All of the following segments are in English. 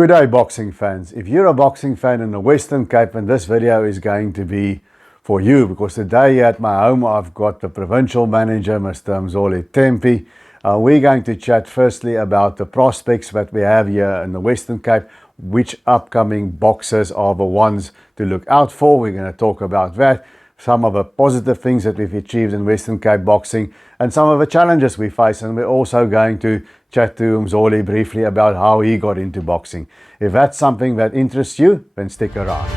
Good day, boxing fans. If you're a boxing fan in the Western Cape, and this video is going to be for you, because today here at my home I've got the Provincial manager, Mr. Mzoli Tempi. We're going to chat firstly about the prospects that we have here in the Western Cape, which upcoming boxers are the ones to look out for. We're going to talk about that, some of the positive things that we've achieved in Western Cape boxing, and some of the challenges we face. And we're also going to chat to Mzoli briefly about how he got into boxing. If that's something that interests you, then stick around.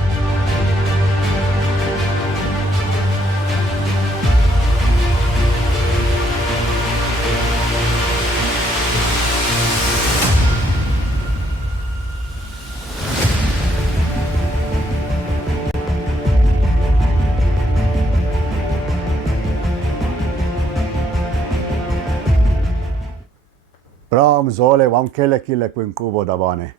Mzoli, wamkele kile kwinkubo dabane.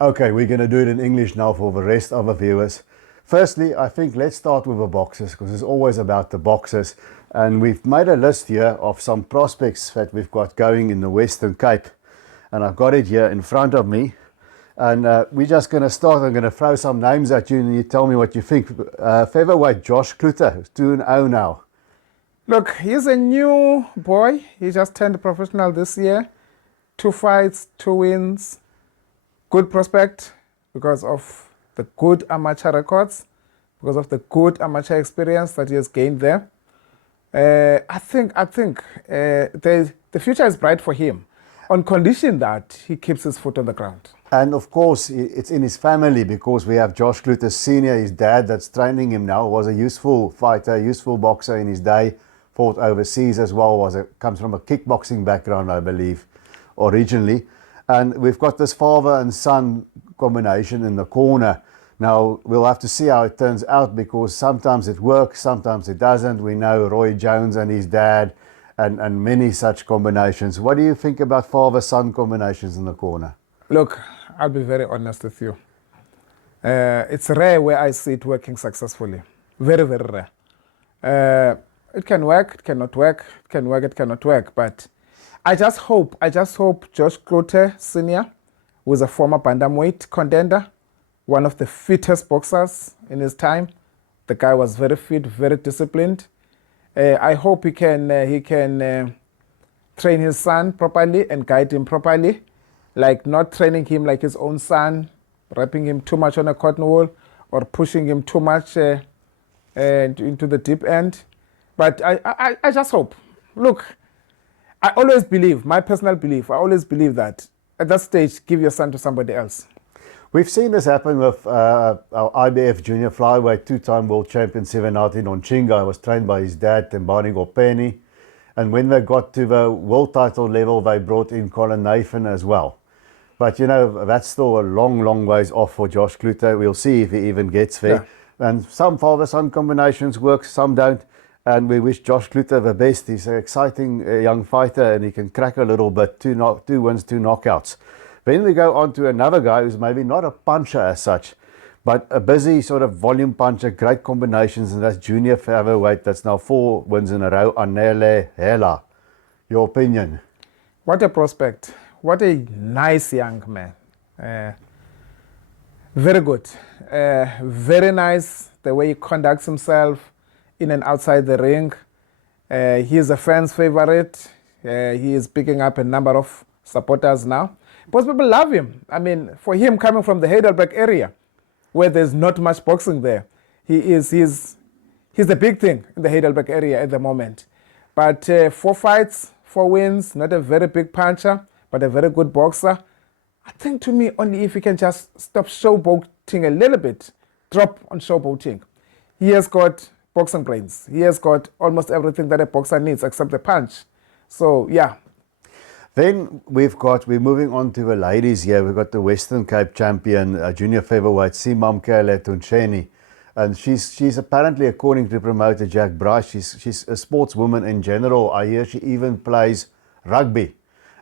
Okay, we're going to do it in English now for the rest of the viewers. Firstly, I think let's start with the boxers, because it's always about the boxers. And we've made a list here of some prospects that we've got going in the Western Cape. And I've got it here in front of me. And we're just going to start. I'm going to throw some names at you and you tell me what you think. Featherweight Josh Kluter, who's 2-0 now. Look, he's a new boy. He just turned professional this year. 2 fights, 2 wins. Good prospect because of the good amateur records, because of the good amateur experience that he has gained there. I think the future is bright for him, on condition that he keeps his foot on the ground. And of course, it's in his family, because we have Josh Kluter Sr., his dad that's training him now, was a useful fighter, useful boxer in his day. Fought overseas as well, comes from a kickboxing background, I believe, originally. And we've got this father and son combination in the corner. Now, we'll have to see how it turns out, because sometimes it works, sometimes it doesn't. We know Roy Jones and his dad and many such combinations. What do you think about father-son combinations in the corner? Look, I'll be very honest with you. It's rare where I see it working successfully. Very, very rare. It can work, it cannot work, it can work, it cannot work. But I just hope Josh Kluter Sr., who is a former bantamweight contender, one of the fittest boxers in his time. The guy was very fit, very disciplined. I hope he can train his son properly and guide him properly, like not training him like his own son, wrapping him too much on a cotton wool, or pushing him too much into the deep end. But I just hope. Look, I always believe, my personal belief, I always believe that at that stage, give your son to somebody else. We've seen this happen with our IBF junior flyweight, 2-time world champion Sevenati Nonchinga. Was trained by his dad, Tembani Gopeni. And when they got to the world title level, they brought in Colin Nathan as well. But you know, that's still a long, long ways off for Josh Kluter. We'll see if he even gets there. Yeah. And some father-son combinations work, some don't. And we wish Josh Kluter the best. He's an exciting young fighter, and he can crack a little bit. 2 wins, 2 knockouts. Then we go on to another guy who's maybe not a puncher as such, but a busy sort of volume puncher, great combinations, and that's junior featherweight. That's now 4 wins in a row. Anele Hela. Your opinion? What a prospect. What a nice young man. Very good. Very nice the way he conducts himself in and outside the ring. He is a fan's favorite. He is picking up a number of supporters now, because people love him. I mean, for him coming from the Heidelberg area, where there's not much boxing there, he's the big thing in the Heidelberg area at the moment. But 4 fights, 4 wins, not a very big puncher, but a very good boxer. I think, to me, only if he can just stop showboating a little bit, drop on showboating. He has got boxing brains. He has got almost everything that a boxer needs except the punch. So, yeah. Then we're moving on to the ladies here. We've got the Western Cape champion, junior featherweight, Simamkele Tuncheni. And she's apparently, according to promoter Jack Bryce, she's a sportswoman in general. I hear she even plays rugby.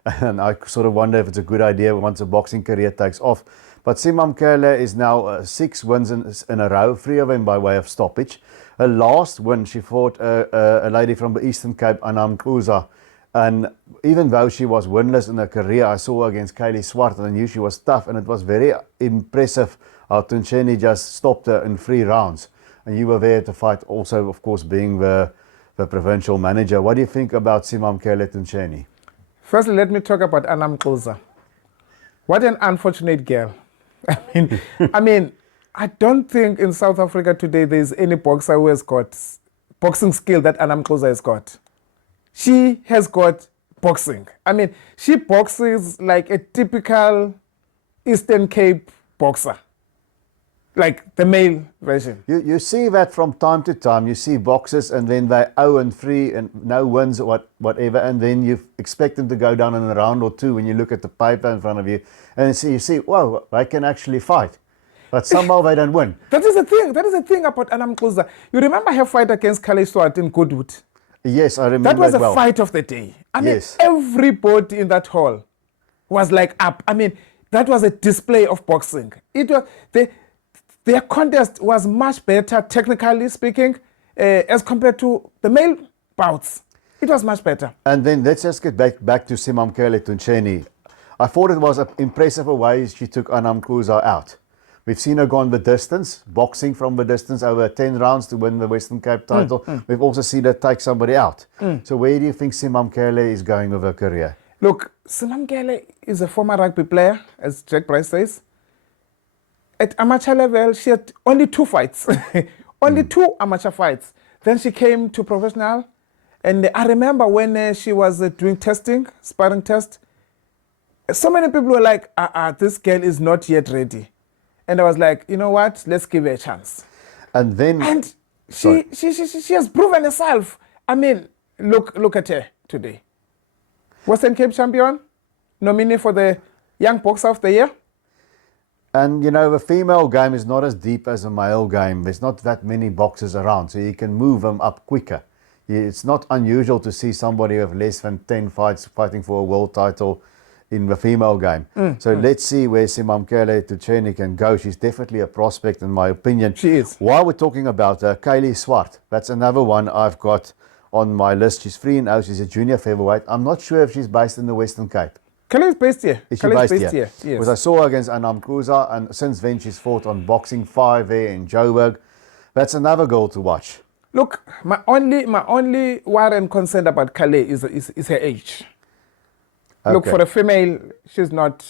And I sort of wonder if it's a good idea once a boxing career takes off. But Simamkele is now 6 wins in a row, 3 of them by way of stoppage. Her last win, she fought a lady from the Eastern Cape, Anam Kuza, And even though she was winless in her career, I saw her against Kaylee Swart and I knew she was tough, and it was very impressive how Tuncheni just stopped her in 3 rounds. And you were there to fight also, of course, being the provincial manager. What do you think about Simamkele Tuncheni? Firstly, let me talk about Anam Kluza. What an unfortunate girl. I don't think in South Africa today there's any boxer who has got boxing skill that Anam Kluza has got. She has got boxing. She boxes like a typical Eastern Cape boxer, like the male version. You see that from time to time. You see boxers and then they're 0-3 and no wins or whatever, and then you expect them to go down in a round or two when you look at the paper in front of you, and you see, whoa, they can actually fight. But somehow they don't win. That is the thing. That is the thing about Anam Kluza. You remember her fight against Kaylee Swart in Goodwood? Yes, I remember. That was it well. a fight of the day. Yes. Everybody in that hall was like up. That was a display of boxing. It was their contest was much better, technically speaking, as compared to the male bouts. It was much better. And then let's just get back to Simamkele Tuncheni. I thought it was impressive a way she took Anam Kluza out. We've seen her gone the distance, boxing from the distance over 10 rounds to win the Western Cape title. We've also seen her take somebody out. So where do you think Simamkele is going with her career? Look, Simamkele is a former rugby player, as Jack Bryce says. At amateur level, she had only 2 fights. Only 2 amateur fights. Then she came to professional. And I remember when she was doing testing, sparring test, so many people were like, this girl is not yet ready. And I was like, you know what? Let's give her a chance. And then she has proven herself. Look at her today. Western Cape champion, nominee for the Young Boxer of the Year. And the female game is not as deep as a male game. There's not that many boxers around, so you can move them up quicker. It's not unusual to see somebody with less than 10 fights fighting for a world title in the female game. Let's see where Simamkele Tuncheni can go. She's definitely a prospect in my opinion. She is. While we're talking about Kaylee Swart, that's another one I've got on my list. She's 3-0. She's a junior featherweight. I'm not sure if she's based in the Western Cape. Kaylee is based here. Is she based here? Yes. Because I saw her against Anam Kluza, and since then she's fought on Boxing 5 there in Joburg. That's another girl to watch. Look, my only worry and concern about Kaylee is her age. Okay. Look, for a female, she's not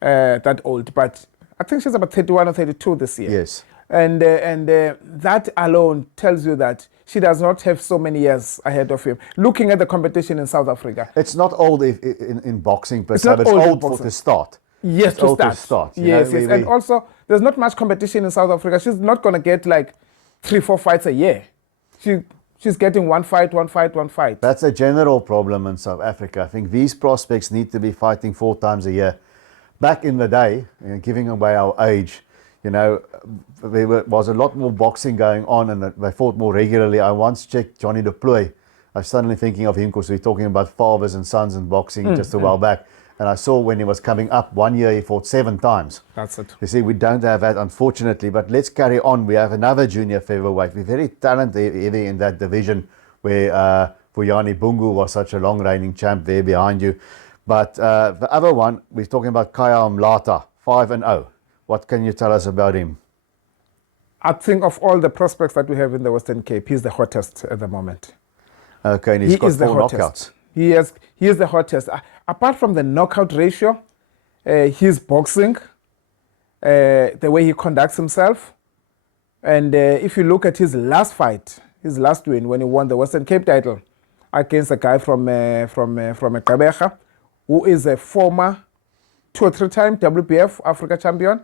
that old, but I think she's about 31 or 32 this year. Yes. And that alone tells you that she does not have so many years ahead of him. Looking at the competition in South Africa. It's not old in boxing per se, not but it's old in old for boxing. to start. Yes, It's old to to start. start. Yes. And also, there's not much competition in South Africa. She's not going to get like 3-4 fights a year. She's getting one fight. That's a general problem in South Africa. I think these prospects need to be fighting 4 times a year. Back in the day, giving away our age, there was a lot more boxing going on and they fought more regularly. I once checked Johnny de Plooy. I was suddenly thinking of him because we're talking about fathers and sons in boxing just a while back. And I saw when he was coming up, 1 year he fought 7 times. That's it. You see, we don't have that, unfortunately. But let's carry on. We have another junior featherweight. We're very talented in that division where Vuyani Bungu was such a long-reigning champ there behind you. But the other one, we're talking about Kaya Mlata, 5-0. What can you tell us about him? I think of all the prospects that we have in the Western Cape, he's the hottest at the moment. Okay, and he's got 4 knockouts. He is the hottest. Apart from the knockout ratio, his boxing, the way he conducts himself, and if you look at his last fight, his last win when he won the Western Cape title against a guy from Gqeberha, who is a former 2 or 3 time WBF Africa champion,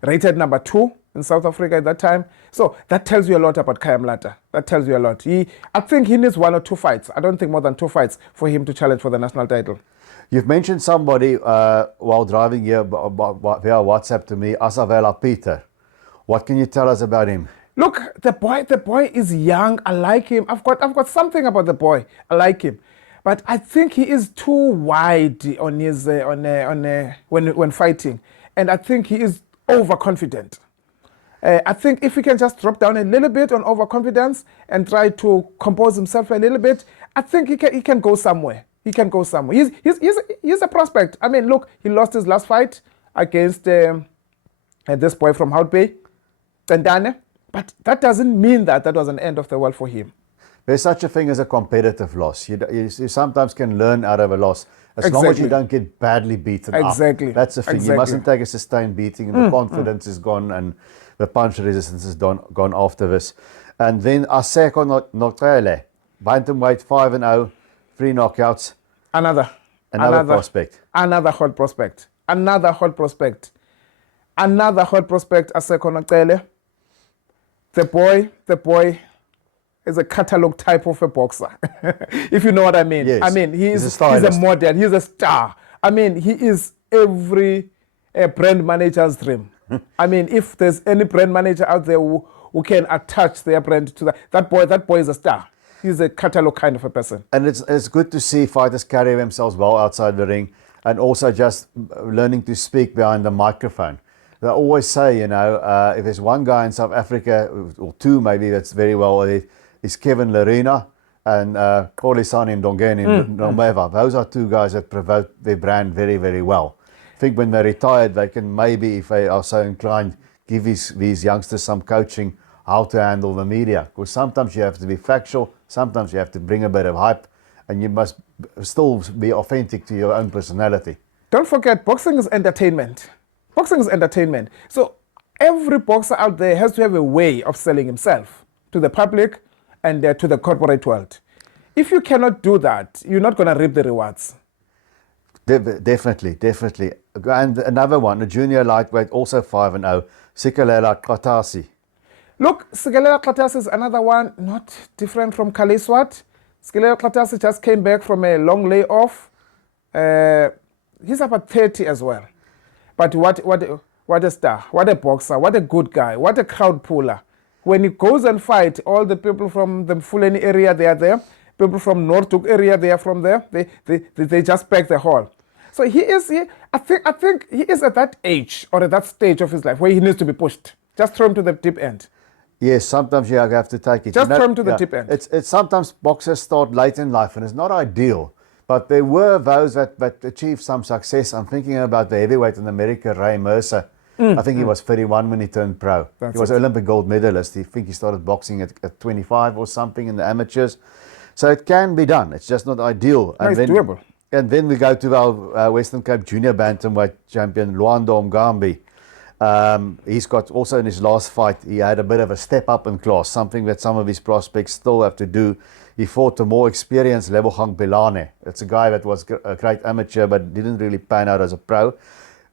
rated number 2 in South Africa at that time. So that tells you a lot about Kaya Mlata. That tells you a lot. I think he needs 1 or 2 fights. I don't think more than 2 fights for him to challenge for the national title. You've mentioned somebody while driving here via WhatsApp to me, Asavela Peter. What can you tell us about him? Look, the boy is young. I like him. I've got something about the boy. I like him. But I think he is too wide on his when fighting. And I think he is overconfident. I think if he can just drop down a little bit on overconfidence and try to compose himself a little bit, I think he can go somewhere. He can go somewhere. He's a prospect. I mean, look, he lost his last fight against this boy from Hout Bay, Tendane. But that doesn't mean that was an end of the world for him. There's such a thing as a competitive loss. You sometimes can learn out of a loss as long as you don't get badly beaten up. That's the thing. You mustn't take a sustained beating and the confidence is gone and the punch resistance is gone after this. And then Aseko Notele, bantamweight 5-0, 3 knockouts. Another prospect. Another hot prospect. Another hot prospect, Aseko Notele. The boy is a catalog type of a boxer, if you know what I mean. Yes. I mean, he's a model, he's a star. I mean, he is every brand manager's dream. I mean, if there's any brand manager out there who can attach their brand to that boy is a star. He's a catalog kind of a person. And it's good to see fighters carry themselves well outside the ring and also just learning to speak behind the microphone. They always say, if there's one guy in South Africa, or two maybe, that's very well, is Kevin Lerena and Kholisani Ndongeni Nomeva. Those are two guys that promote their brand very, very well. I think when they're retired, they can maybe, if they are so inclined, give these youngsters some coaching how to handle the media. Because sometimes you have to be factual, sometimes you have to bring a bit of hype, and you must still be authentic to your own personality. Don't forget, boxing is entertainment. Boxing is entertainment. So every boxer out there has to have a way of selling himself to the public and to the corporate world. If you cannot do that, you're not going to reap the rewards. Definitely. And another one, a junior lightweight, also 5-0, Sikelela Kgatasi. Look, Sikelela Kgatasi is another one, not different from Kaliswat. Sikelela Kgatasi just came back from a long layoff. He's about 30 as well. But what a star, what a boxer, what a good guy, what a crowd puller. When he goes and fights, all the people from the Fulani area, they are there. People from Northuk area, they are from there. They just pack the hall. So I think he is at that age or at that stage of his life where he needs to be pushed. Just throw him to the deep end. Yes, sometimes you have to take it. Just throw him to the deep end. It's sometimes boxers start late in life and it's not ideal. But there were those that achieved some success. I'm thinking about the heavyweight in America, Ray Mercer. I think he was 31 when he turned pro. He was an Olympic gold medalist. I think he started boxing at 25 or something in the amateurs. So it can be done. It's just not ideal. No, it's doable. And then we go to our Western Cape junior bantamweight champion, Luando Mgambi. He's got also in his last fight, he had a bit of a step up in class, something that some of his prospects still have to do. He fought a more experienced Lebogang Belane. It's a guy that was a great amateur but didn't really pan out as a pro.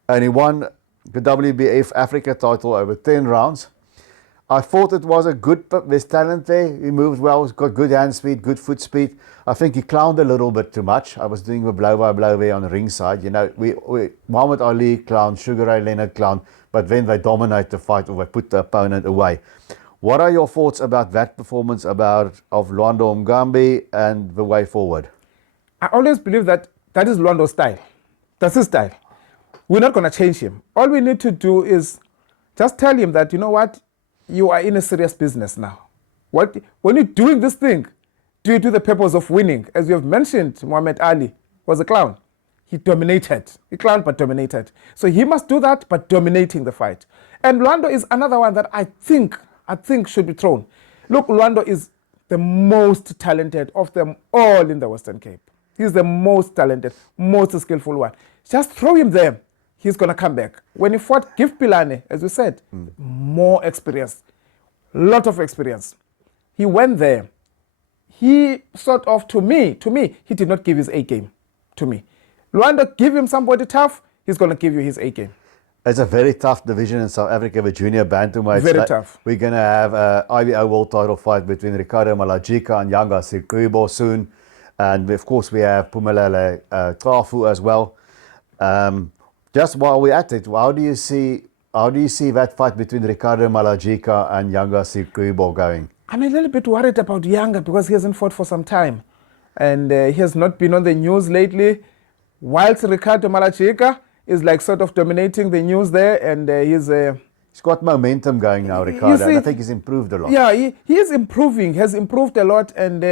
And he won the WBF Africa title over 10 rounds. I thought it was there's talent there. He moved well, he's got good hand speed, good foot speed. I think he clowned a little bit too much. I was doing the blow-by-blow there on the ringside. Muhammad Ali clowned, Sugar Ray Leonard clowned, but then they dominate the fight or they put the opponent away. What are your thoughts about that performance of Luando Mgambi and the way forward? I always believe that is Luando's style. That's his style. We're not going to change him. All we need to do is just tell him that, you know what, you are in a serious business now. When you're doing this thing, do it to the purpose of winning. As you have mentioned, Muhammad Ali was a clown. He dominated. He clowned but dominated. So he must do that, but dominating the fight. And Luando is another one that I think should be thrown. Look, Luando is the most talented of them all in the Western Cape. He's the most talented, most skillful one. Just throw him there. He's going to come back. When he fought Gift Pilane, as we said, more experience, lot of experience. He went there. He sort of, to me, he did not give his A game to me. Luando, give him somebody tough, he's going to give you his A game. It's a very tough division in South Africa, the junior bantamweights. Very tough. We're going to have an IBO world title fight between Ricardo Malajika and Yanga Sikuibo soon. And of course, we have Pumelele Kafu as well. Just while we're at it, how do you see that fight between Ricardo Malajika and Yanga Sikuibo going? I'm a little bit worried about Yanga because he hasn't fought for some time. And he has not been on the news lately. Whilst Ricardo Malajika is like sort of dominating the news there, and he's got momentum going now, Ricardo, and I think he's improved a lot. Yeah, he is improving, has improved a lot, and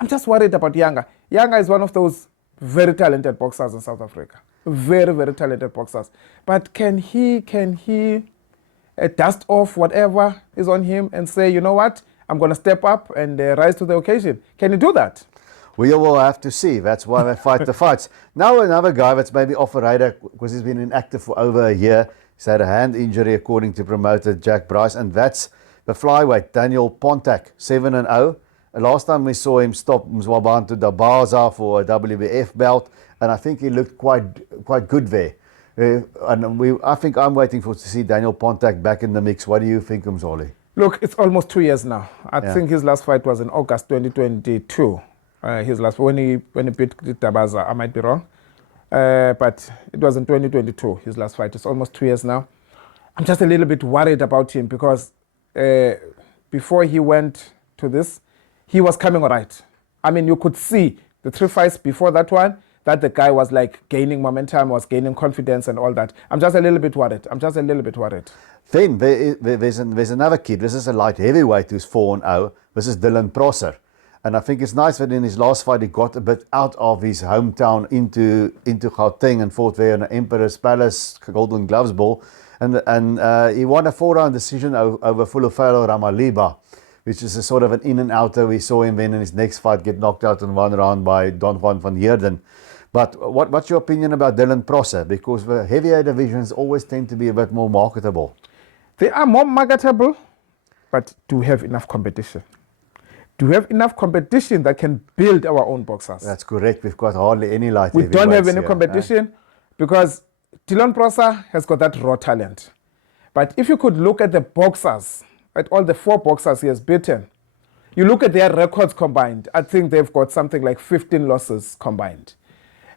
I'm just worried about Yanga. Yanga is one of those very talented boxers in South Africa. Very, very talented boxers. But can he dust off whatever is on him and say, you know what, I'm going to step up and rise to the occasion? Can he do that? We will have to see. That's why they fight the fights. Now another guy that's maybe off a radar because he's been inactive for over a year. He's had a hand injury according to promoter Jack Bryce, and that's the flyweight Daniel Pontak, 7-0. Last time we saw him stop Mzwabantu Dabaza for a WBF belt, and I think he looked quite good there. I think I'm waiting to see Daniel Pontak back in the mix. What do you think, Mzoli? Look, it's almost 2 years now. I think his last fight was in August 2022. His last when he beat Dabaza. I might be wrong, but it was in 2022. His last fight. It's almost 2 years now. I'm just a little bit worried about him because before he went to this, he was coming all right. I mean, you could see the 3 fights before that one that the guy was like gaining momentum, was gaining confidence and all that. I'm just a little bit worried. Then there's another kid. This is a light heavyweight who's 4-0. This is Dylan Prosser. And I think it's nice that in his last fight he got a bit out of his hometown into Gauteng and fought there in the Emperor's Palace Golden Gloves Bowl. And he won a 4-round decision over Fulufelo Ramaliba, which is a sort of an in and outer. We saw him then in his next fight get knocked out in 1 round by Don Juan van Heerden. But what's your opinion about Dylan Prosser? Because the heavier divisions always tend to be a bit more marketable. They are more marketable, but do we have enough competition? Do we have enough competition that can build our own boxers? That's correct. We've got hardly any light We heavyweights. don't have any competition because Dylan Prosser has got that raw talent. But if you could look at the boxers, at all the 4 boxers he has beaten, you look at their records combined, I think they've got something like 15 losses combined.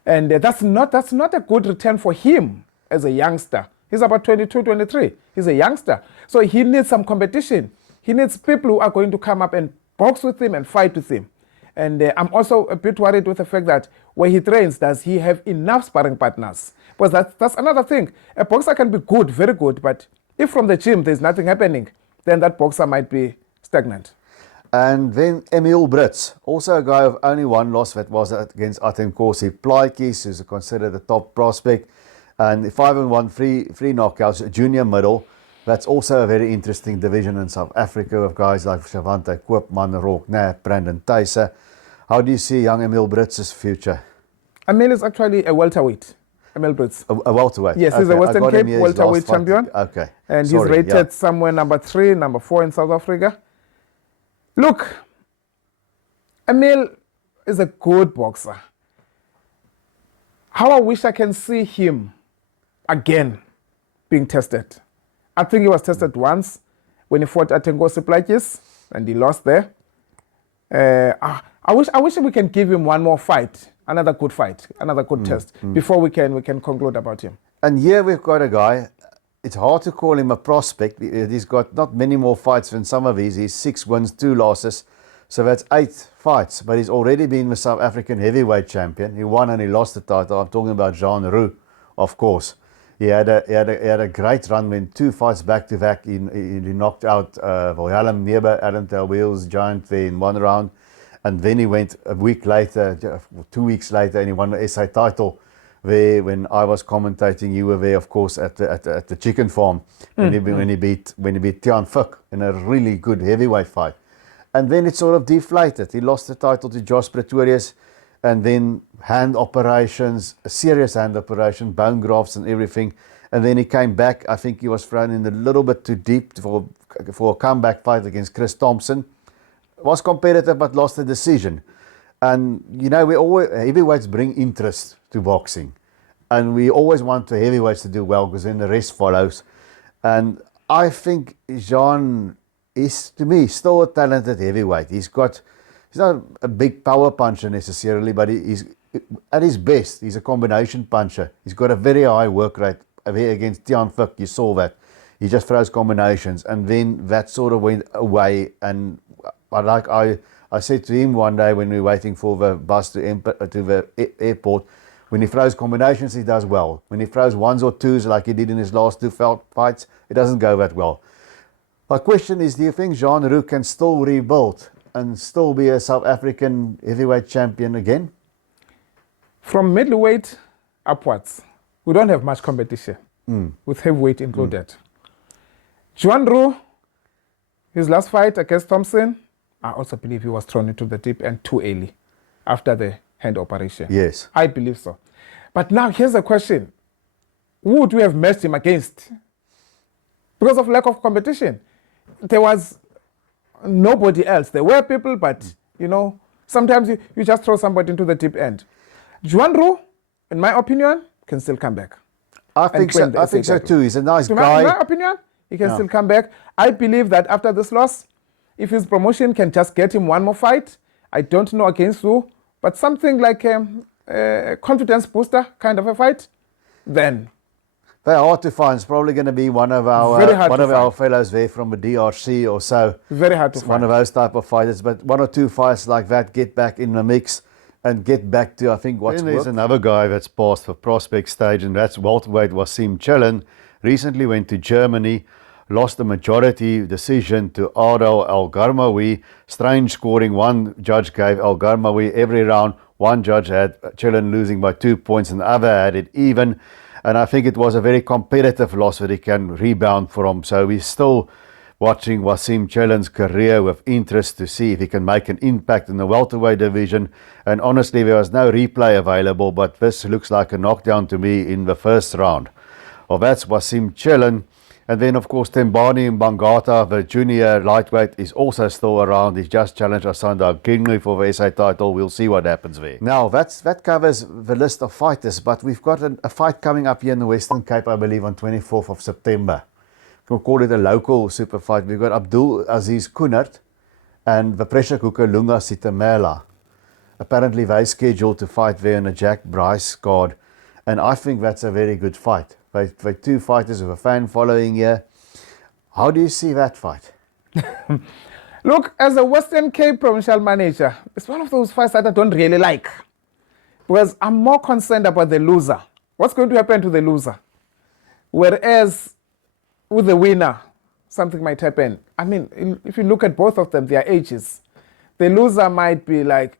And that's not a good return for him as a youngster. He's about 22, 23. He's a youngster. So he needs some competition. He needs people who are going to come up and box with him and fight with him. And I'm also a bit worried with the fact that where he trains, does he have enough sparring partners? Because that's another thing. A boxer can be good, very good, but if from the gym there's nothing happening, then that boxer might be stagnant. And then Emil Brits, also a guy of only 1 loss, that was against Atenkosi Plaatjes, who's considered the top prospect. And 5-1, three knockouts, junior middle. That's also a very interesting division in South Africa with guys like Shavante Koopman, Rock Knapp, Brandon Tyser. How do you see young Emil Brits' future? Emil is actually a welterweight. Emil Brits. A welterweight? Yes, he's a Western Cape welterweight champion. Okay. And he's rated somewhere number 3, number 4 in South Africa. Look, Emil is a good boxer. How I wish I can see him again being tested. I think he was tested once when he fought at Atenkosi Plaatjes and he lost there. I wish we can give him one more fight, another good fight, another good test before we can conclude about him. And here we've got a guy. It's hard to call him a prospect. He's got not many more fights than some of these. He's 6 wins, 2 losses. So that's 8 fights. But he's already been the South African heavyweight champion. He won and he lost the title. I'm talking about Jean Roux, of course. He had a great run, when 2 fights back to back. He knocked out Wilhelm Niebuhr, Adam Wheels Giant there in 1 round. And then he went a week later, 2 weeks later, and he won the SA title there when I was commentating. You were there, of course, at the chicken farm when he beat Tiaan Fik in a really good heavyweight fight. And then it sort of deflated. He lost the title to Josh Pretorius, and then hand operations, a serious hand operation, bone grafts and everything. And then he came back. I think he was thrown in a little bit too deep for a comeback fight against Chris Thompson. Was competitive but lost the decision. And you know, heavyweights bring interest to boxing, and we always want the heavyweights to do well because then the rest follows. And I think Jean is, to me, still a talented heavyweight. He's not a big power puncher necessarily, but he's at his best. He's a combination puncher. He's got a very high work rate. Against Tiaan Fik, you saw that. He just throws combinations, and then that sort of went away. And I said to him one day when we were waiting for the bus to the airport, when he throws combinations, he does well. When he throws 1s or 2s like he did in his last 2 fights, it doesn't go that well. My question is, do you think Jean Roux can still rebuild and still be a South African heavyweight champion again? From middleweight upwards, we don't have much competition, with heavyweight included. Juan Ru, his last fight against Thompson, I also believe he was thrown into the deep end too early after the hand operation. Yes. I believe so. But now here's the question. Who would we have matched him against? Because of lack of competition. There was nobody else. There were people, but, sometimes you just throw somebody into the deep end. Juan Ru, in my opinion, can still come back. I think so too. He's a nice guy. In my opinion, he can still come back. I believe that after this loss, if his promotion can just get him one more fight, I don't know against who, but something like a confidence booster kind of a fight, then they're hard to find. It's probably going to be one of our fellows there from the DRC or so. Very hard to find. One of those type of fighters, but one or two fights like that get back in the mix and get back to, I think, what's worked. There's another guy that's passed the prospect stage, and that's welterweight Wasim Chilin. Recently went to Germany, lost the majority decision to Adel El Garmawi. Strange scoring. One judge gave El Garmawi every round. One judge had Chilin losing by 2 points, and the other had it even. And I think it was a very competitive loss that he can rebound from. So we're still watching Wasim Chilin's career with interest to see if he can make an impact in the welterweight division. And honestly, there was no replay available, but this looks like a knockdown to me in the first round. Well, that's Wasim Chilin. And then, of course, Tembani Mbangata, the junior lightweight, is also still around. He's just challenged Asanda Gingley for the SA title. We'll see what happens there. Now, that covers the list of fighters, but we've got a fight coming up here in the Western Cape, I believe, on 24th of September. We'll call it a local super fight. We've got Abdul Aziz Kunert and the pressure cooker Lunga Sitamela. Apparently, they're scheduled to fight there in a Jack Bryce card, and I think that's a very good fight. They two fighters with a fan following here. How do you see that fight? Look, as a Western Cape provincial manager, it's one of those fights that I don't really like. Because I'm more concerned about the loser. What's going to happen to the loser? Whereas with the winner, something might happen. I mean, if you look at both of them, their ages, the loser might be like,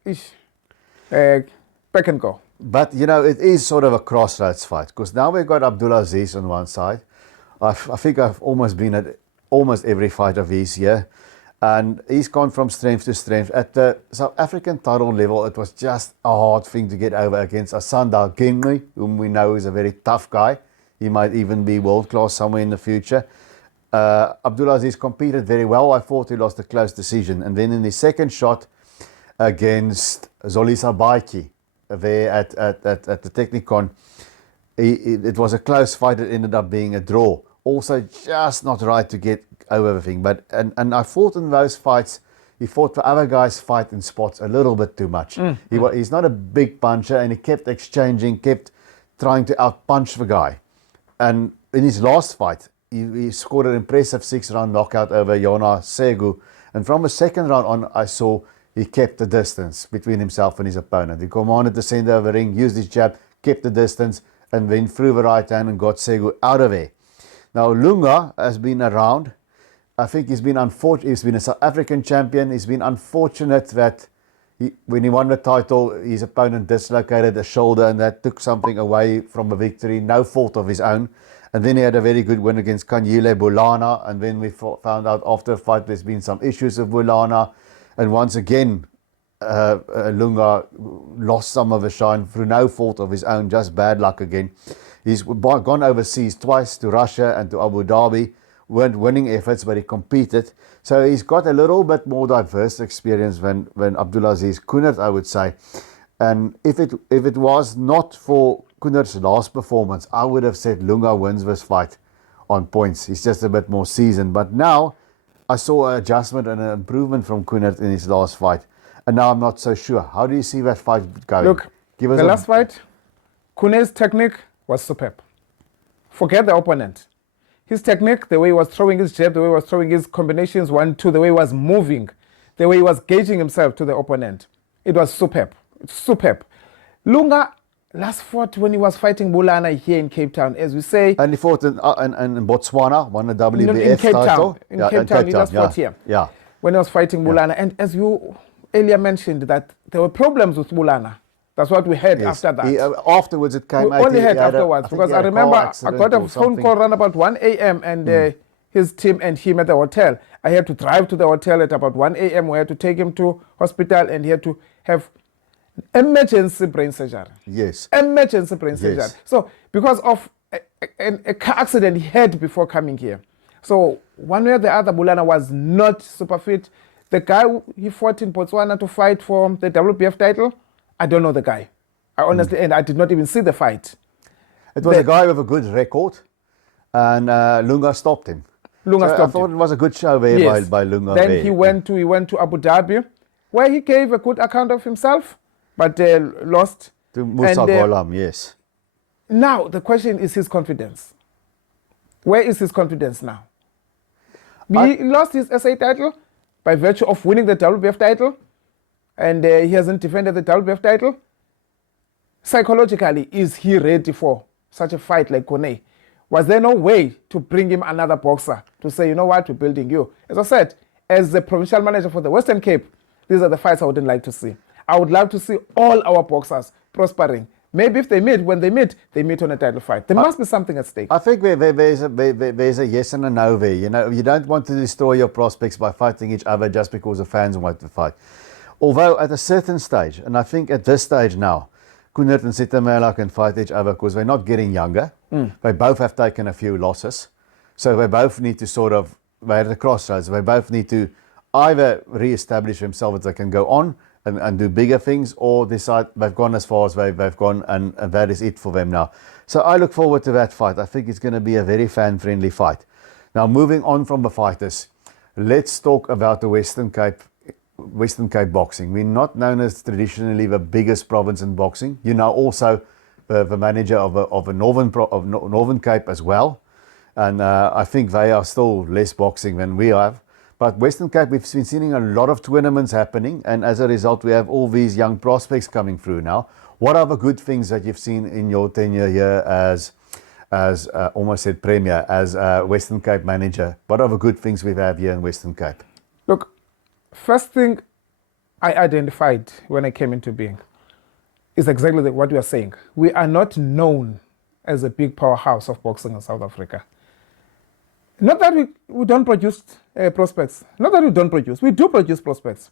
back and go. But, it is sort of a crossroads fight, because now we've got Abdulaziz on one side. I think I've almost been at almost every fight of his here, and he's gone from strength to strength. At the South African title level, it was just a hard thing to get over against Asanda Gingley, whom we know is a very tough guy. He might even be world-class somewhere in the future. Abdulaziz competed very well. I thought he lost a close decision. And then in the second shot against Mzoli Sabaiki, there at the Technicon, it was a close fight. It ended up being a draw. Also, just not right to get over everything. But and I thought in those fights, he fought the other guys' fight in spots a little bit too much. He's not a big puncher, and he kept exchanging, kept trying to outpunch the guy. And in his last fight, he scored an impressive 6-round knockout over Jona Segu. And from the second round on, I saw he kept the distance between himself and his opponent. He commanded the center of the ring, used his jab, kept the distance, and then threw the right hand and got Segu out of there. Now, Lunga has been around. I think he's been unfortunate. He's been a South African champion. He's been unfortunate that when he won the title, his opponent dislocated a shoulder, and that took something away from the victory. No fault of his own. And then he had a very good win against Kanyile Bulana. And then we found out after the fight there's been some issues with Bulana. And once again, Lunga lost some of his shine through no fault of his own, just bad luck again. He's gone overseas twice, to Russia and to Abu Dhabi. Weren't winning efforts, but he competed. So he's got a little bit more diverse experience than Abdulaziz Kunert, I would say. And if it was not for Kunert's last performance, I would have said Lunga wins this fight on points. He's just a bit more seasoned. But now I saw an adjustment and an improvement from Kunert in his last fight. And now I'm not so sure. How do you see that fight going? Look, the last fight, Kunert's technique was superb. Forget the opponent. His technique, the way he was throwing his jab, the way he was throwing his combinations 1-2, the way he was moving, the way he was gauging himself to the opponent, it was superb. It's superb. Lunga last fought when he was fighting Bulana here in Cape Town, as we say. And he fought in Botswana, won the WBF title. In Cape Town, he last fought here. Yeah. when he was fighting Bulana. And as you earlier mentioned, that there were problems with Bulana. That's what we heard after that. Afterwards, it came We out. only heard afterwards, because I remember I got a phone call around about 1 a.m. and his team and him at the hotel. I had to drive to the hotel at about 1 a.m. We had to take him to hospital, and he had to have emergency brain surgery. Yes. Emergency brain surgery. So because of a car accident he had before coming here. So one way or the other, Bulana was not super fit. The guy he fought in Botswana to fight for the WBF title, I don't know the guy. I honestly, and I did not even see the fight. It was a guy with a good record, and Lunga stopped him. I thought it was a good show there by Lunga. Then he went to Abu Dhabi, where he gave a good account of himself, but lost to Musa Gholam. Yes. Now the question is his confidence. Where is his confidence now? He lost his SA title by virtue of winning the WBF title, and he hasn't defended the WBF title. Psychologically, is he ready for such a fight like Kone? Was there no way to bring him another boxer to say, you know what, we're building you? As I said, as the provincial manager for the Western Cape, these are the fights I wouldn't like to see. I would love to see all our boxers prospering. Maybe if they meet, when they meet on a title fight. There must be something at stake. I think there's a yes and a no there. You know, you don't want to destroy your prospects by fighting each other just because the fans want to fight. Although at a certain stage, and I think at this stage now, Kunert and Sitamela can fight each other because they're not getting younger. They both have taken a few losses. So they both need to they're at the crossroads. They both need to either re-establish themselves that they can go on and do bigger things, or decide they've gone as far as they've gone, and that is it for them now. So I look forward to that fight. I think it's going to be a very fan-friendly fight. Now, moving on from the fighters, let's talk about the Western Cape boxing. We're not known as traditionally the biggest province in boxing. You know, also the manager of a Northern Cape as well, and I think they are still less boxing than we have. But Western Cape, we've been seeing a lot of tournaments happening, and as a result, we have all these young prospects coming through now. What are the good things that you've seen in your tenure here as almost said Premier, as Western Cape manager? What are the good things we have here in Western Cape? Look, first thing I identified when I came into being is exactly what you are saying. We are not known as a big powerhouse of boxing in South Africa. Not that we don't produce prospects. Not that we don't produce. We do produce prospects.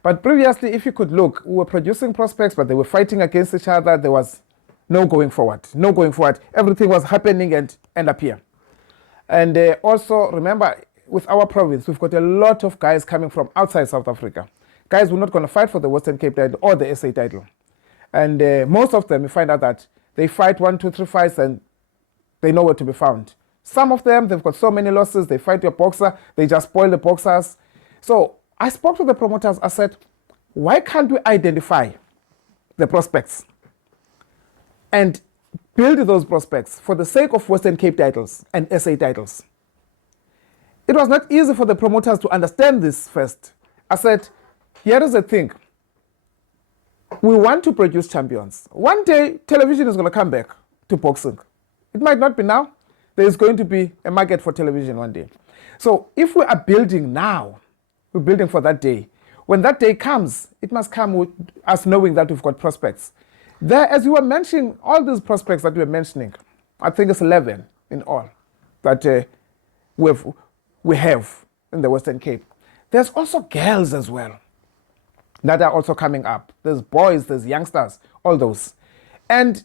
But previously, if you could look, we were producing prospects, but they were fighting against each other. There was no going forward. No going forward. Everything was happening and end up here. And also, remember, with our province, we've got a lot of guys coming from outside South Africa. Guys who are not going to fight for the Western Cape title or the SA title. And most of them, you find out that they fight 1, 2, 3 fights and they know where to be found. Some of them, they've got so many losses, they fight your boxer, they just spoil the boxers. So I spoke to the promoters, I said, why can't we identify the prospects and build those prospects for the sake of Western Cape titles and SA titles? It was not easy for the promoters to understand this first. I said, here is the thing. We want to produce champions. One day, television is going to come back to boxing. It might not be now. There is going to be a market for television one day. So if we are building now, we're building for that day. When that day comes, it must come with us knowing that we've got prospects. There, as you were mentioning, all these prospects that you were mentioning, I think it's 11 in all that we have in the Western Cape. There's also girls as well that are also coming up. There's boys, there's youngsters, all those. And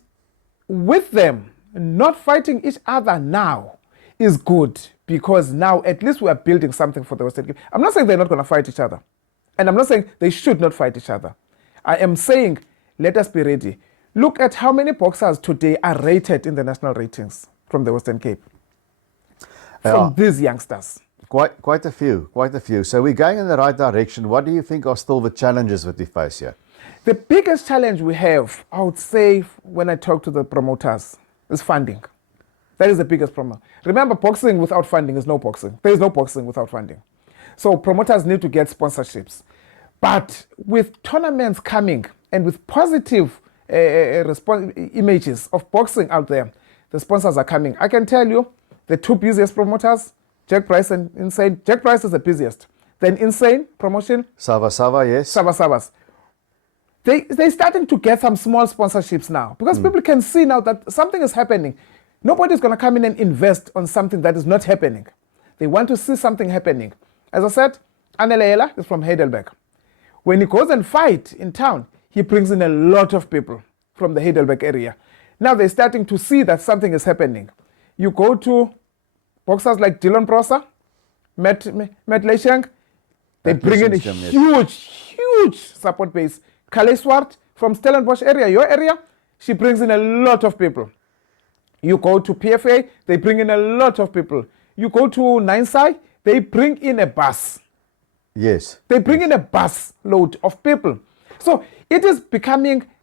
with them, not fighting each other now is good, because now at least we are building something for the Western Cape. I'm not saying they're not going to fight each other. And I'm not saying they should not fight each other. I am saying let us be ready. Look at how many boxers today are rated in the national ratings from the Western Cape. From these youngsters. Quite a few. So we're going in the right direction. What do you think are still the challenges that we face here? The biggest challenge we have, I would say, when I talk to the promoters, is funding. That is the biggest problem. Remember, boxing without funding is no boxing. There is no boxing without funding. So promoters need to get sponsorships. But with tournaments coming and with positive images of boxing out there, the sponsors are coming. I can tell you, the two busiest promoters, Jack Price and Inside. Jack Price is the busiest. then Insane promotion, Sava, yes. Savas. They're starting to get some small sponsorships now because people can see now that something is happening. Nobody's going to come in and invest on something that is not happening. They want to see something happening. As I said, Anelela is from Heidelberg. When he goes and fight in town, he brings in a lot of people from the Heidelberg area. Now they're starting to see that something is happening. You go to boxers like Dylan Prosser, Matt Leishang, they bring in a huge support base. Kale Swart from Stellenbosch area, your area, she brings in a lot of people. You go to PFA, they bring in a lot of people. You go to Ninesai, they bring in a bus. Yes. They bring in a bus load of people. So it is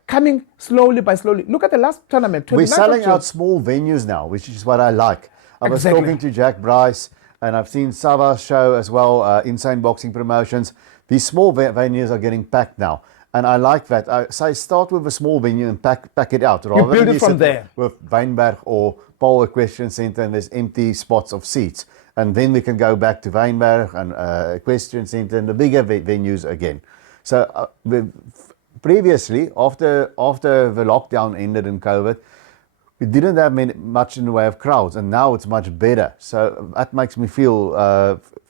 coming slowly by slowly. Look at the last tournament. We're selling out small venues now, which is what I like. I was talking to Jack Bryce, and I've seen Sava's show as well, Insane Boxing Promotions. These small venues are getting packed now. And I like that. I say start with a small venue and pack it out. You build it from there. With Wynberg or Paul Equestrian Centre and there's empty spots of seats. And then we can go back to Wynberg and Equestrian Centre and the bigger venues again. So previously, after the lockdown ended in COVID, we didn't have much in the way of crowds, and now it's much better. So that makes me feel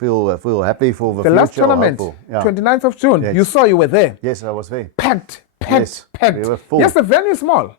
happy for the future. The last tournament, 29th of June, yes. You saw you were there. Yes, I was there. Packed. Yes, we were full. Yes, the venue is small.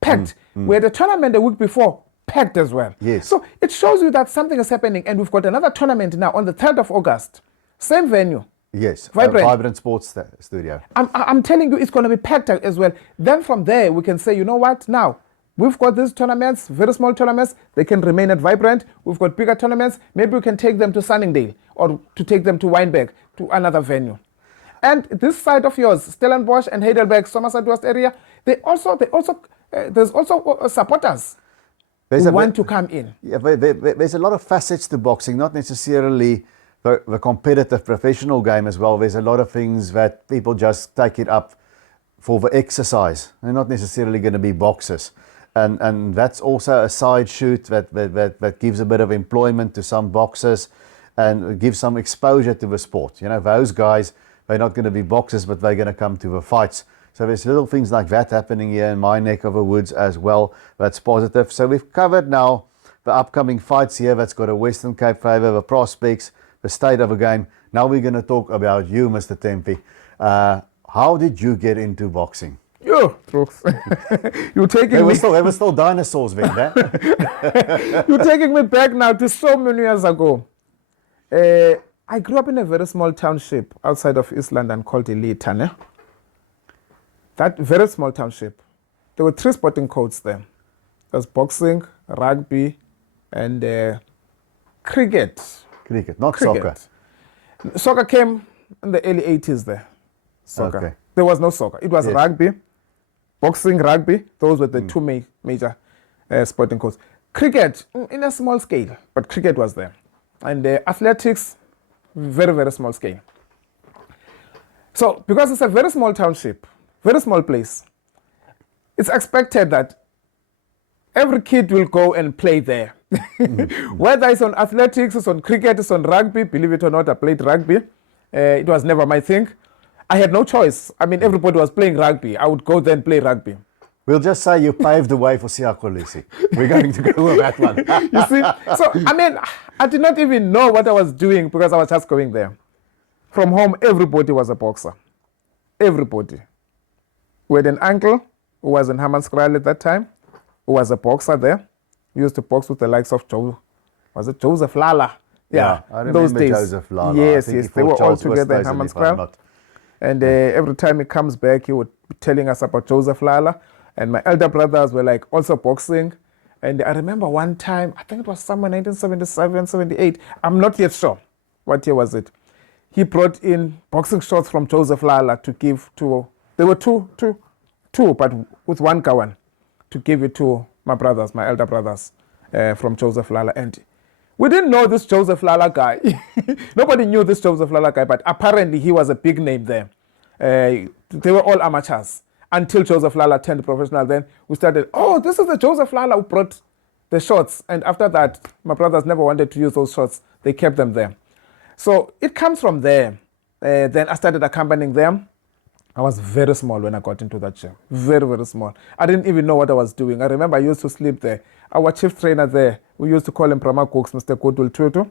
Packed. We had a tournament the week before, packed as well. Yes. So it shows you that something is happening, and we've got another tournament now on the 3rd of August. Same venue. Yes, Vibrant Sports Studio. I'm telling you, it's going to be packed as well. Then from there, we can say, you know what, now, we've got these tournaments, very small tournaments. They can remain at Vibrant. We've got bigger tournaments. Maybe we can take them to Sunningdale or to take them to Wynberg, to another venue. And this side of yours, Stellenbosch and Heidelberg, Somerset West area, there's also supporters who want to come in. Yeah, there's a lot of facets to boxing, not necessarily the competitive professional game as well. There's a lot of things that people just take it up for the exercise. They're not necessarily going to be boxers. And that's also a side shoot that gives a bit of employment to some boxers and gives some exposure to the sport. You know, those guys, they're not going to be boxers, but they're going to come to the fights. So there's little things like that happening here in my neck of the woods as well. That's positive. So we've covered now the upcoming fights here. That's got a Western Cape favour, the prospects, the state of the game. Now we're going to talk about you, Mr. Tempi. How did you get into boxing? You're taking me. There were still dinosaurs then, eh? You're taking me back now to so many years ago. I grew up in a very small township outside of East London called Ilitane. That very small township. There were 3 sporting codes there. There was boxing, rugby, and cricket. Cricket, not soccer. Soccer came in the early 80s there. Soccer. Okay. There was no soccer. It was rugby, boxing, rugby. Those were the 2 major sporting codes. Cricket, in a small scale, but cricket was there. And athletics, very, very small scale. So, because it's a very small township, very small place, it's expected that every kid will go and play there. Whether it's on athletics, it's on cricket, it's on rugby. Believe it or not, I played rugby. It was never my thing. I had no choice. I mean, everybody was playing rugby. I would go there and play rugby. We'll just say you paved the way for Siyakolisi. We're going to go with that one. You see? So, I mean, I did not even know what I was doing because I was just going there. From home, everybody was a boxer. Everybody. We had an uncle who was in Hammanskraal at that time, who was a boxer there. We used to box with the likes of Joseph Lala? Yeah, I remember those days. Joseph Lala. Yes, they were all together in Hammanskraal. And every time he comes back, he would be telling us about Joseph Lala. And my elder brothers were like also boxing. And I remember one time, I think it was somewhere 1977, 78. I'm not yet sure. What year was it? He brought in boxing shorts from Joseph Lala to give to, there were two, but with one kawan, to give it to my brothers, my elder brothers from Joseph Lala. And we didn't know this Joseph Lala guy. Nobody knew this Joseph Lala guy, but apparently he was a big name there. They were all amateurs until Joseph Lala turned professional. Then we started, oh, this is the Joseph Lala who brought the shots. And after that, my brothers never wanted to use those shots. They kept them there. So it comes from there. Then I started accompanying them. I was very small when I got into that gym. Very, very small. I didn't even know what I was doing. I remember I used to sleep there. Our chief trainer there, we used to call him Brahma Cooks, Mr. Kodul Tutu.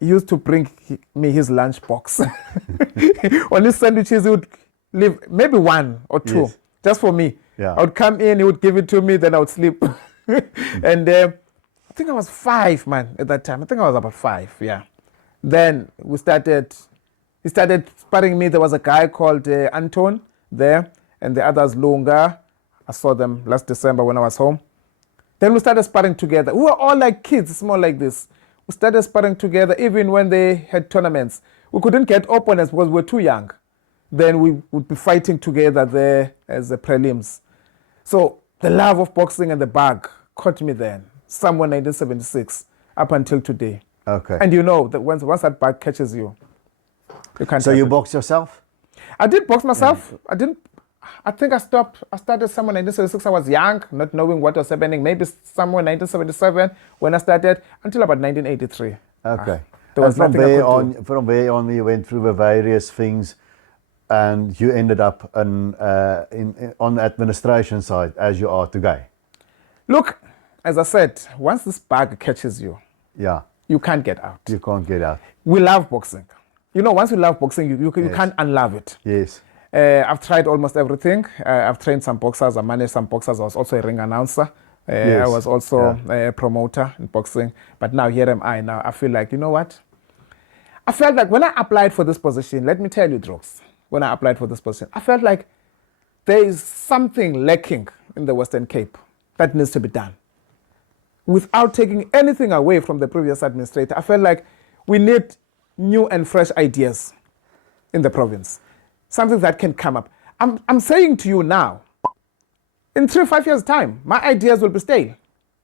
He used to bring me his lunch box. On his sandwiches, he would leave maybe one or two, Yes. just for me. Yeah. I would come in, he would give it to me, then I would sleep. And I think I was 5, man, at that time. I think I was about 5, yeah. Then he started sparring me. There was a guy called Anton there, and the others, Lunga. I saw them last December when I was home. Then we started sparring together. We were all like kids, small like this. We started sparring together even when they had tournaments. We couldn't get opponents because we were too young. Then we would be fighting together there as the prelims. So the love of boxing and the bug caught me then, somewhere 1976, up until today. Okay. And you know that once that bug catches you, you can't. So help you it. box yourself? I did box myself. I think I stopped. I started somewhere 1976. I was young, not knowing what was happening. Maybe somewhere 1977 when I started, until about 1983. Okay. There was And nothing I could do. from there on, you went through the various things, and you ended up on the administration side as you are today. Look, as I said, once this bug catches you, Yeah, you can't get out. you can't get out. We love boxing. You know, once you love boxing, you Yes. can't unlove it. Yes. I've tried almost everything. I've trained some boxers. I managed some boxers. I was also a ring announcer. Yes. I was also a promoter in boxing. But now here am I. Now I feel like, you know what? I felt like when I applied for this position, let me tell you, Drox, when I applied for this position, I felt like there is something lacking in the Western Cape that needs to be done. Without taking anything away from the previous administrator, I felt like we need new and fresh ideas in the province. Something that can come up. I'm saying to you now, in 3-5 years' time, my ideas will be stale.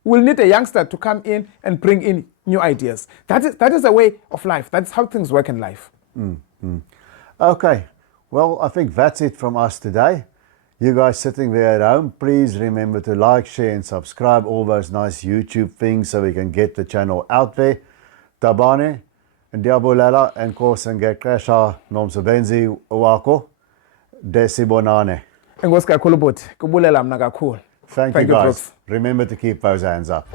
We'll need a youngster to come in and bring in new ideas. That is a way of life. That's how things work in life. Okay. Well, I think that's it from us today. You guys sitting there at home, please remember to like, share and subscribe, all those nice YouTube things so we can get the channel out there. Tabane, Ndiabulela, enkosi ngexesha nomsebenzi wakho. Desibonane. Enkosi kakhulu bhuti, kubulela mna kakhulu. Thank you Thank you, guys. Brooks. Remember to keep those hands up.